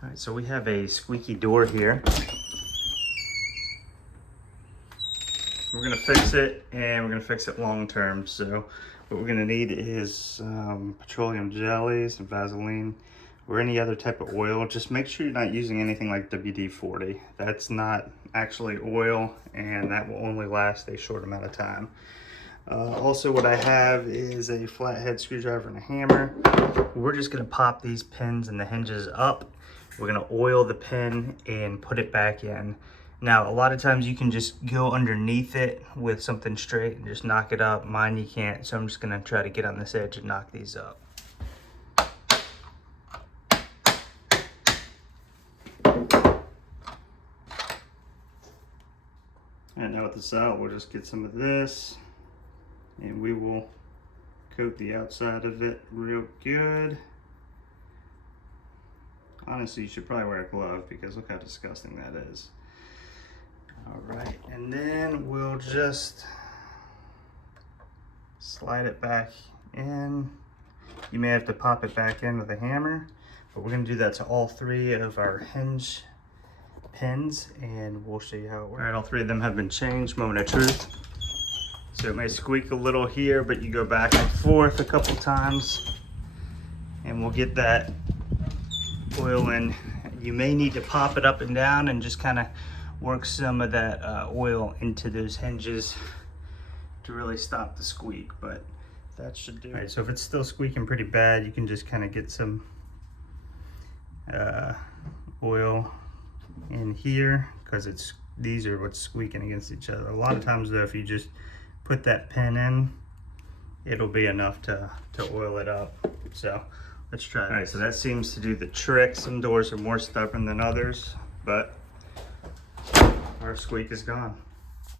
All right, so we have a squeaky door here. We're gonna fix it, and we're gonna fix it long term. So what we're gonna need is petroleum jelly, some Vaseline, or any other type of oil. Just make sure you're not using anything like WD-40. That's not actually oil, and that will only last a short amount of time. Also, what I have is a flathead screwdriver and a hammer. We're just gonna pop these pins and the hinges up. We're gonna oil the pin and put it back in. Now, a lot of times you can just go underneath it with something straight and just knock it up. Mine you can't, so I'm just gonna try to get on this edge and knock these up. And now with this out, we'll just get some of this and we will coat the outside of it real good. Honestly, you should probably wear a glove because look how disgusting that is. All right, and then we'll just slide it back in. You may have to pop it back in with a hammer, but we're gonna do that to all three of our hinge pins and we'll show you how it works. All right, all three of them have been changed, moment of truth. So it may squeak a little here, but you go back and forth a couple times and we'll get that oil in. You may need to pop it up and down and just kind of work some of that oil into those hinges to really stop the squeak, but that should do it. All right, so if it's still squeaking pretty bad, you can just kind of get some oil in here because these are what's squeaking against each other. A lot of times though, if you just put that pin in, it'll be enough to oil it up. So let's try it. All right, so that seems to do the trick. Some doors are more stubborn than others, but our squeak is gone.